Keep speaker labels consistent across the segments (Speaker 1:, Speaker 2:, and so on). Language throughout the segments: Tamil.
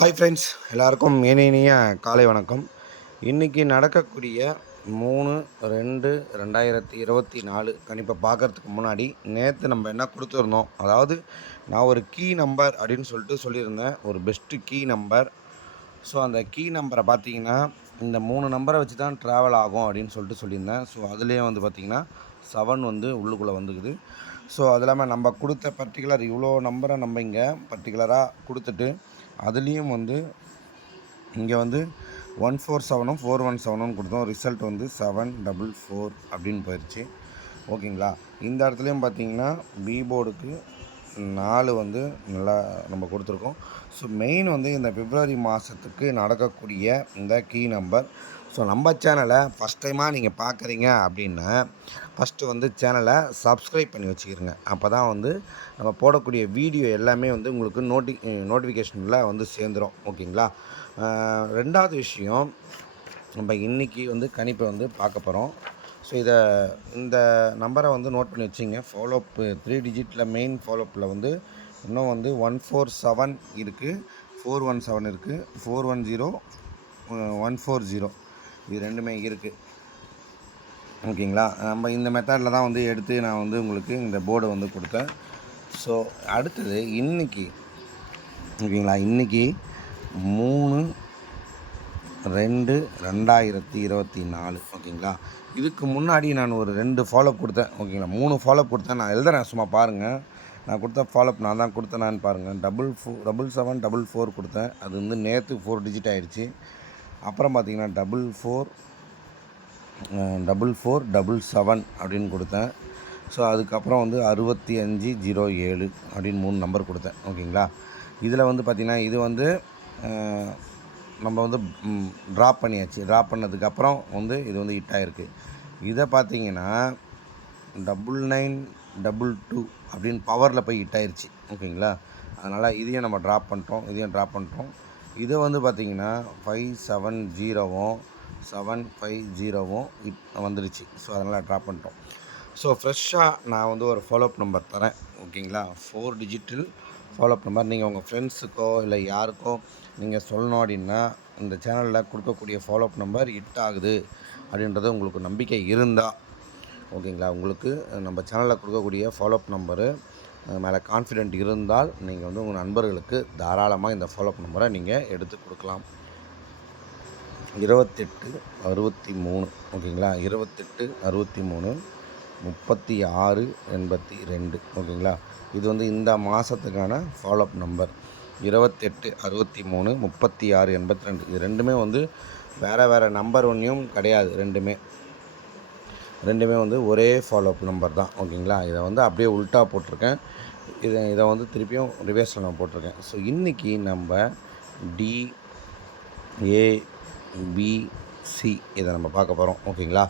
Speaker 1: ஹாய் ஃப்ரெண்ட்ஸ் எல்லாருக்கும் இனிய காலை வணக்கம். இன்றைக்கி நடக்கக்கூடிய மூணு ரெண்டு ரெண்டாயிரத்தி இருபத்தி நாலு கண்டிப்பாக பார்க்குறதுக்கு முன்னாடி நேற்று நம்ம என்ன கொடுத்துருந்தோம்? அதாவது நான் ஒரு கீ நம்பர் அப்படின்னு சொல்லிட்டு சொல்லியிருந்தேன். ஒரு பெஸ்ட்டு கீ நம்பர் ஸோ அந்த கீ நம்பரை பார்த்தீங்கன்னா இந்த மூணு நம்பரை வச்சு தான் ட்ராவல் ஆகும் அப்படின்னு சொல்லிட்டு சொல்லியிருந்தேன். ஸோ அதுலேயே வந்து பார்த்திங்கன்னா செவன் வந்து உள்ளுக்குள்ளே வந்துக்குது. ஸோ அது இல்லாமல் நம்ம கொடுத்த பர்டிகுலர் இவ்வளோ நம்பரை நம்ம இங்கே பர்டிகுலராக கொடுத்துட்டு அதுலேயும் வந்து இங்கே வந்து ஒன் ஃபோர் செவனும் ஃபோர் ஒன் செவனும் கொடுத்தோம். ரிசல்ட் வந்து செவன் டபுள் ஃபோர் அப்படின்னு போயிடுச்சு ஓகேங்களா? இந்த இடத்துலையும் பார்த்தீங்கன்னா பி போர்டுக்கு நாலு வந்து நல்லா நம்ம கொடுத்துருக்கோம். ஸோ மெயின் வந்து இந்த பிப்ரவரி மாதத்துக்கு நடக்கக்கூடிய இந்த கீ நம்பர் ஸோ நம்ம சேனலை ஃபஸ்ட் டைமாக நீங்கள் பார்க்குறீங்க அப்படின்னா ஃபஸ்ட்டு வந்து சேனலை சப்ஸ்கிரைப் பண்ணி வச்சுக்கிறங்க அப்போ தான் வந்து நம்ம போடக்கூடிய வீடியோ எல்லாமே வந்து உங்களுக்கு நோட்டி நோட்டிஃபிகேஷனில் வந்து சேர்ந்துடும் ஓகேங்களா? ரெண்டாவது விஷயம் நம்ம இன்றைக்கி வந்து கணிப்பை வந்து பார்க்க போகிறோம் ஸோ இதை இந்த நம்பரை வந்து நோட் பண்ணி வச்சுங்க. ஃபாலோப் த்ரீ டிஜிட்டில் மெயின் ஃபாலோப்பில் வந்து இன்னும் வந்து ஒன் ஃபோர் செவன் இருக்குது ஃபோர் ஒன் செவன் இருக்குது four one zero one four zero இது ரெண்டுமே இருக்குது ஓகேங்களா? நம்ம இந்த மெத்தடில் தான் வந்து எடுத்து நான் வந்து உங்களுக்கு இந்த போர்டை வந்து கொடுத்தேன். ஸோ அடுத்தது இன்னைக்கு ஓகேங்களா? இன்றைக்கி மூணு ரெண்டு ரெண்டாயிரத்தி இருபத்தி நாலு. ஓகேங்களா? இதுக்கு முன்னாடி நான் ஒரு ரெண்டு ஃபாலோ கொடுத்தேன். ஓகேங்களா? மூணு ஃபாலோ கொடுத்தேன். நான் எழுதுறேன் சும்மா பாருங்கள் நான் கொடுத்த ஃபாலோப் நான் தான் கொடுத்தேனான்னு பாருங்கள் டபுள் ஃபோ டபுள் செவன் டபுள் ஃபோர் கொடுத்தேன். அது வந்து நேற்று ஃபோர் டிஜிட் ஆகிடுச்சி அப்புறம் பார்த்திங்கன்னா double four double four double seven அப்படின்னு கொடுத்தேன். ஸோ அதுக்கப்புறம் வந்து அறுபத்தி அஞ்சு ஜீரோ ஏழு அப்படின்னு மூணு நம்பர் கொடுத்தேன். ஓகேங்களா இதில் வந்து பார்த்திங்கன்னா இது வந்து நம்ம வந்து ட்ராப் பண்ணியாச்சு. ட்ராப் பண்ணதுக்கப்புறம் வந்து இது வந்து ஹிட் ஆகிருக்கு இதை பார்த்தீங்கன்னா டபுள் நைன் டபுள் டூ அப்படின்னு பவரில் போய் ஹிட் ஆயிருச்சு. ஓகேங்களா அதனால் இதையும் நம்ம ட்ராப் பண்ணிட்டோம் இதையும் ட்ராப் பண்ணிட்டோம். இதை வந்து பார்த்திங்கன்னா ஃபைவ் செவன் ஜீரோவும் செவன் ஃபைவ் ஜீரோவும் இப் வந்துருச்சு ஸோ அதனால் ட்ராப் பண்ணிட்டோம். ஸோ ஃப்ரெஷ்ஷாக நான் வந்து ஒரு ஃபாலோஅப் நம்பர் தரேன். ஓகேங்களா? ஃபோர் டிஜிட்டல் ஃபாலோஅப் நம்பர் நீங்கள் உங்கள் ஃப்ரெண்ட்ஸுக்கோ இல்லை யாருக்கோ நீங்கள் சொல்லணும் அப்படின்னா இந்த சேனலில் கொடுக்கக்கூடிய ஃபாலோஅப் நம்பர் ஹிட் ஆகுது அப்படின்றது உங்களுக்கு நம்பிக்கை இருந்தால் ஓகேங்களா? உங்களுக்கு நம்ம சேனலில் கொடுக்கக்கூடிய ஃபாலோஅப் நம்பரு மேலே கான்ஃபிடென்ட் இருந்தால் நீங்கள் வந்து உங்கள் நண்பர்களுக்கு தாராளமாக இந்த ஃபாலோ அப் நம்பரை நீங்கள் எடுத்து கொடுக்கலாம். இருபத்தெட்டு அறுபத்தி மூணு ஓகேங்களா? இருபத்தெட்டு அறுபத்தி மூணு முப்பத்தி ஆறு எண்பத்தி ரெண்டு ஓகேங்களா? இது வந்து இந்த மாதத்துக்கான ஃபாலோஅப் நம்பர் இருபத்தெட்டு அறுபத்தி மூணு முப்பத்தி ஆறு எண்பத்தி ரெண்டு இது ரெண்டுமே வந்து வேறு வேறு நம்பர் ஒன்றையும் கிடையாது ரெண்டுமே. ரெண்டுமே வந்து ஒரே ஃபாலோஅப் நம்பர் தான் ஓகேங்களா? இதை வந்து அப்படியே உல்ட்டா போட்டிருக்கேன். இதை இதை வந்து திருப்பியும் ரிவர்ஸில் நான் போட்டிருக்கேன். ஸோ இன்றைக்கி நம்ம டி ஏ பி சி இதை நம்ம பார்க்க போகிறோம் ஓகேங்களா?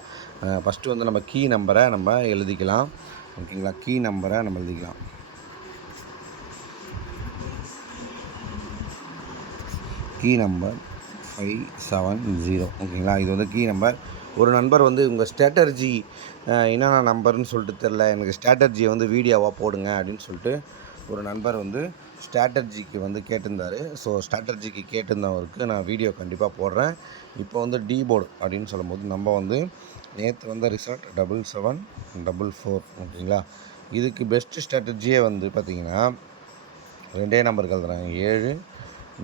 Speaker 1: ஃபஸ்ட்டு வந்து நம்ம கீ நம்பரை நம்ம எழுதிக்கலாம் ஓகேங்களா? கீ நம்பரை நம்ம எழுதிக்கலாம். Key number five seven zero ஓகேங்களா? இது வந்து கீ நம்பர் ஒரு நண்பர் வந்து உங்கள் ஸ்ட்ராட்டர்ஜி என்னென்ன நம்பர்னு சொல்லிட்டு தெரில எனக்கு ஸ்ட்ராட்டர்ஜியை வந்து வீடியோவாக போடுங்க அப்படின்னு சொல்லிட்டு ஒரு நண்பர் வந்து ஸ்ட்ராட்டர்ஜிக்கு வந்து கேட்டிருந்தார். ஸோ ஸ்ட்ராட்டர்ஜிக்கு கேட்டிருந்தவருக்கு நான் வீடியோ கண்டிப்பாக போடுறேன். இப்போ வந்து டி போர்டு அப்படின்னு சொல்லும்போது நம்ம வந்து நேற்று வந்த result double seven double four ஓகேங்களா? இதுக்கு பெஸ்ட்டு ஸ்ட்ராட்டர்ஜியே வந்து பார்த்திங்கன்னா ரெண்டே நம்பருக்கு எழுதுறேன் ஏழு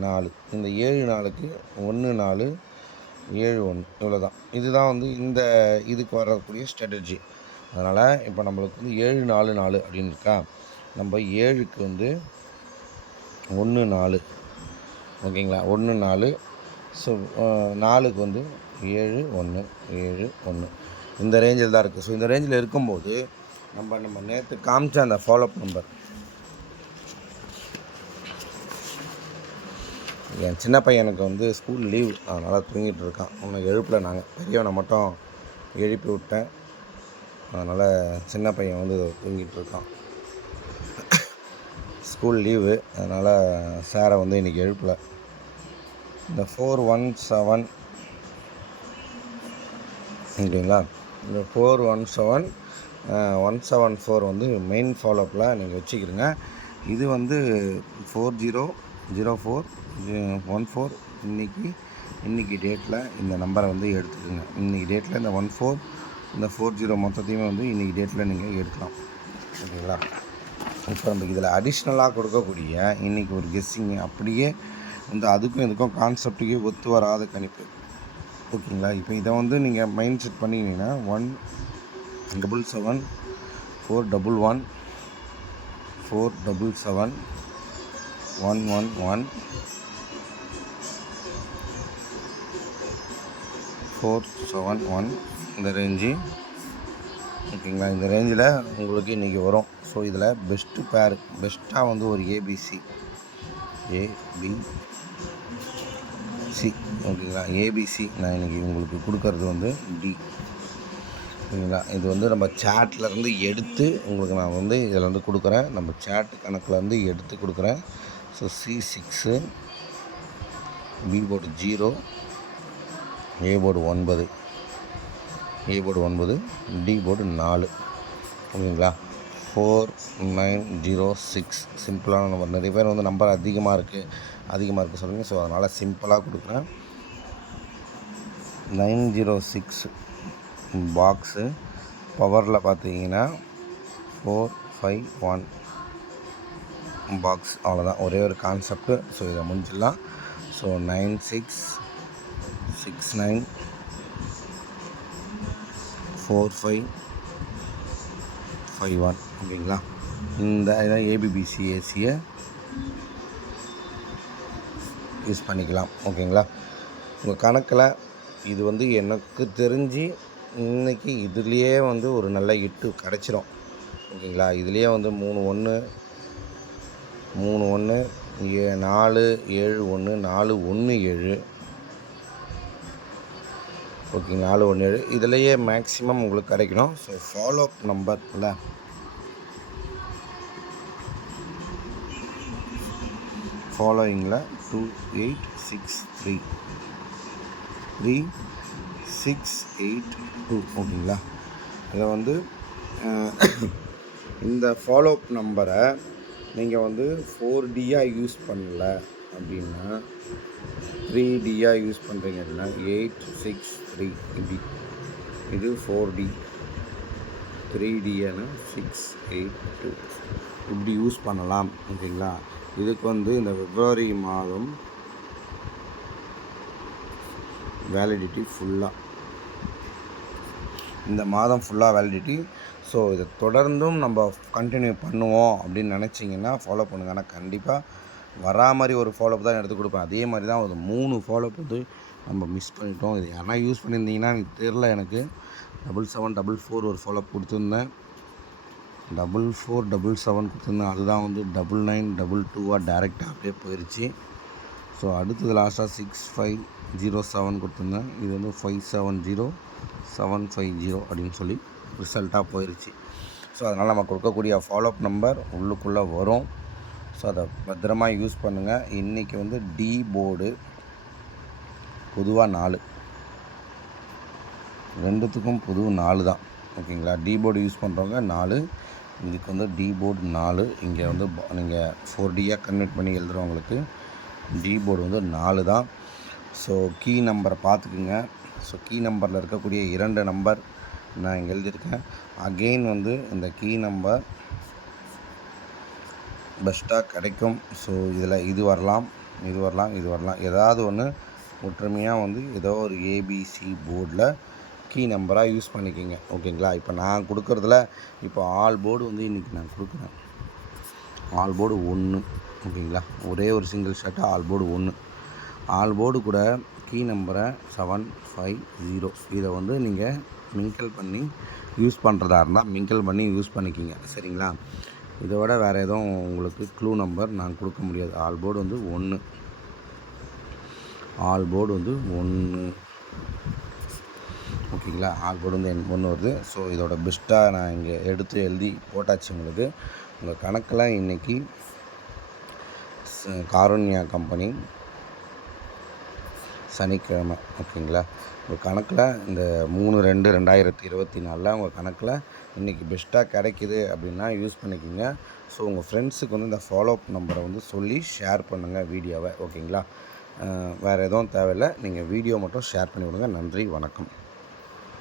Speaker 1: நாலு. இந்த ஏழு நாளுக்கு ஒன்று நாலு ஏழு ஒன்று இவ்வளோ தான் இதுதான் வந்து இந்த இதுக்கு வரக்கூடிய ஸ்ட்ராட்டஜி அதனால் இப்போ நம்மளுக்கு வந்து ஏழு நாலு நாலு அப்படின்னு இருக்கா? நம்ம ஏழுக்கு வந்து ஒன்று நாலு. ஓகேங்களா? ஒன்று நாலு. ஸோ நாலுக்கு வந்து ஏழு ஒன்று ஏழு ஒன்று இந்த ரேஞ்சில் தான் இருக்குது ஸோ இந்த ரேஞ்சில் இருக்கும்போது நம்ம நம்ம நேற்று காமிச்ச அந்த ஃபாலோஅப் நம்பர் என் சின்ன பையனுக்கு வந்து ஸ்கூல் லீவ் அதனால் தூங்கிட்டு இருக்கான். ஒன்றும் எழுப்பலை நாங்கள் பெரியவனை மட்டும் எழுப்பி விட்டேன். அதனால் சின்ன பையன் வந்து தூங்கிட்டு இருக்கான். ஸ்கூல் லீவு அதனால் சாரை வந்து இன்றைக்கி எழுப்பலை. இந்த ஃபோர் ஒன் செவன் ஓகேங்களா இந்த four one seven one seven four வந்து மெயின் ஃபாலோப்பில் நீங்கள் வச்சுக்கிறீங்க இது வந்து four zero zero four one four இன்றைக்கி இன்றைக்கி டேட்டில் இந்த நம்பரை வந்து எடுத்துக்கோங்க. இன்றைக்கி டேட்டில் இந்த ஒன் ஃபோர் இந்த ஃபோர் ஜீரோ மொத்தத்தையுமே வந்து இன்றைக்கி டேட்டில் நீங்கள் எடுக்கலாம். ஓகேங்களா இப்போ நம்ம இதில் அடிஷ்னலாக கொடுக்கக்கூடிய இன்றைக்கி ஒரு கெஸ்ஸிங் அப்படியே வந்து அதுக்கும் இதுக்கும் கான்செப்ட்டுக்கே ஒத்து வராத கணிப்பு. ஓகேங்களா? இப்போ இதை வந்து நீங்கள் மைண்ட் செட் பண்ணிங்கன்னா one double seven four double one four double seven one one one four seven one இந்த ரேஞ்சு ஓகேங்களா? இந்த ரேஞ்சில் உங்களுக்கு இன்றைக்கி வரும். ஸோ இதில் பெஸ்ட்டு பேர் பெஸ்ட்டாக வந்து ஒரு ஏபிசி ஏபி சி ஓகேங்களா? ஏபிசி நான் இன்றைக்கி உங்களுக்கு கொடுக்கறது வந்து டி ஓகேங்களா? இது வந்து நம்ம சேட்லேருந்து எடுத்து உங்களுக்கு நான் வந்து இதில் வந்து கொடுக்குறேன். நம்ம சேட் கணக்கில் வந்து எடுத்து கொடுக்குறேன். So C six B board zero A board ஒன்பது ஏ போர்டு ஒன்பது டி போர்டு நாலு. ஓகேங்களா ஃபோர் நைன் ஜீரோ சிக்ஸ் சிம்பிளான நம்பர் நிறைய பேர் வந்து நம்பர் அதிகமாக இருக்குது அதிகமாக இருக்குது சொல்லுங்கள் ஸோ அதனால் சிம்பிளாக கொடுக்குறேன். நைன் ஜீரோ சிக்ஸ் பாக்ஸு பவரில் பார்த்தீங்கன்னா ஃபோர் ஃபைவ் ஒன் பாக்ஸ் அவ்வளோதான் ஒரே ஒரு கான்செப்ட்டு ஸோ இதை முடிஞ்சிடலாம். So nine six six nine four five five one ஓகேங்களா இந்த இதான் ஏபிபிசி ஏசியை யூஸ் பண்ணிக்கலாம். ஓகேங்களா? உங்கள் கணக்கில் இது வந்து எனக்கு தெரிஞ்சு இன்னைக்கு இதுலேயே வந்து ஒரு நல்ல இட்டு கிடச்சிரும். ஓகேங்களா? இதுலேயே வந்து மூணு ஒன்று மூணு ஒன்று ஏ நாலு ஏழு ஒன்று நாலு ஒன்று ஏழு. ஓகே நாலு ஒன்று ஏழு. இதுலேயே மேக்ஸிமம் உங்களுக்கு கிடைக்கணும். ஸோ ஃபாலோ அப் நம்பரில் ஃபாலோயிங்கில் two eight six three three six eight two ஓகேங்களா? இதை வந்து இந்த ஃபாலோ அப் நம்பரை நீங்கள் வந்து ஃபோர் டியாக யூஸ் பண்ணல அப்படின்னா த்ரீ டியாக யூஸ் பண்ணுறீங்க அப்படின்னா எயிட் சிக்ஸ் த்ரீ இப்படி. இது ஃபோர் டி த்ரீ டினா சிக்ஸ் எயிட் டூ இப்படி யூஸ் பண்ணலாம் ஓகேங்களா? இதுக்கு வந்து இந்த பிப்ரவரி மாதம் வேலிடிட்டி ஃபுல்லாக இந்த மாதம் ஃபுல்லாக வேலிடிட்டி ஸோ இதை தொடர்ந்தும் நம்ம கண்டினியூ பண்ணுவோம் அப்படின்னு நினச்சிங்கன்னா ஃபாலோ பண்ணுங்கள் ஆனால் கண்டிப்பாக வரா மாதிரி ஒரு ஃபாலோஅப் தான் எடுத்து கொடுப்பேன். அதே மாதிரி தான் ஒரு மூணு ஃபாலோப் வந்து நம்ம மிஸ் பண்ணிட்டோம். இது யாரா யூஸ் பண்ணியிருந்தீங்கன்னா எனக்கு தெரில எனக்கு. டபுள் செவன் டபுள் ஃபோர் ஒரு ஃபாலோஅப் கொடுத்துருந்தேன். டபுள் ஃபோர் டபுள் செவன் கொடுத்துருந்தேன். அதுதான் வந்து டபுள் நைன் டபுள் டூவாக டேரெக்டாக அப்படியே போயிடுச்சு ஸோ அடுத்தது லாஸ்ட்டாக சிக்ஸ் ஃபைவ் ஜீரோ செவன் கொடுத்துருந்தேன். இது வந்து five seven zero seven five zero அப்படின்னு சொல்லி ரிசல்ட்டாக போயிடுச்சு ஸோ அதனால் நம்ம கொடுக்கக்கூடிய ஃபாலோஅப் நம்பர் உள்ளுக்குள்ளே வரும். ஸோ அதை பத்திரமா யூஸ் பண்ணுங்கள் இன்றைக்கி வந்து டி போர்டு பொதுவாக நாலு. ரெண்டுத்துக்கும் புது நாலு தான். ஓகேங்களா டி போர்டு யூஸ் பண்ணுறவங்க நாலு. இதுக்கு வந்து டி போர்டு நாலு. இங்கே வந்து நீங்கள் ஃபோர் டியாக கன்வெர்ட் பண்ணி எழுதுகிறவங்களுக்கு டி போர்டு வந்து நாலு தான். ஸோ கீ நம்பரை பார்த்துக்குங்க. ஸோ கீ நம்பரில் இருக்கக்கூடிய இரண்டு நம்பர் நான் இங்கே எழுதியிருக்கேன். அகெயின் வந்து இந்த கீ நம்பர் பெஸ்ட்டாக கிடைக்கும். ஸோ இதில் இது வரலாம் இது வரலாம் இது வரலாம். ஏதாவது ஒன்று ஒற்றுமையாக வந்து ஏதோ ஒரு ஏபிசி போர்டில் கீ நம்பராக யூஸ் பண்ணிக்கிங்க. ஓகேங்களா இப்போ நான் கொடுக்குறதுல இப்போ ஆல் போர்டு வந்து இன்றைக்கி நான் கொடுக்குறேன். ஆல் போர்டு ஒன்று ஓகேங்களா ஒரே ஒரு சிங்கிள் ஷர்ட்டு ஆல் போர்டு ஒன்று ஆல் போர்டு கூட கீ நம்பரை செவன் ஃபைவ் ஜீரோ இதை வந்து நீங்கள் மிங்கிள் பண்ணி யூஸ் பண்ணுறதா இருந்தால் மிங்கிள் பண்ணி யூஸ் பண்ணிக்கிங்க. சரிங்களா? இதை விட வேறு எதுவும் உங்களுக்கு க்ளூ நம்பர் நான் கொடுக்க முடியாது. ஆல் போர்டு வந்து ஒன்று ஆல் போர்டு வந்து ஒன்று ஓகேங்களா? ஆல் போர்டு வந்து ஒன்று வருது. ஸோ இதோட பெஸ்ட்டாக நான் இங்கே எடுத்து எழுதி போட்டாச்சு உங்களுக்கு. உங்கள் கணக்கில் இன்றைக்கி காருண்யா கம்பெனி சனிக்கிழமை ஓகேங்களா? உங்கள் கணக்கில் இந்த மூணு ரெண்டு ரெண்டாயிரத்தி இருபத்தி நாலில் உங்கள் கணக்கில் இன்றைக்கி பெஸ்ட்டாக கிடைக்கிது அப்படின்னா யூஸ் பண்ணிக்கோங்க. ஸோ உங்கள் ஃப்ரெண்ட்ஸுக்கு வந்து இந்த ஃபாலோ அப் நம்பரை வந்து சொல்லி ஷேர் பண்ணுங்கள் வீடியோவை ஓகேங்களா? வேறு எதுவும் தேவையில்லை. நீங்கள் வீடியோ மட்டும் ஷேர் பண்ணி விடுங்க நன்றி வணக்கம்.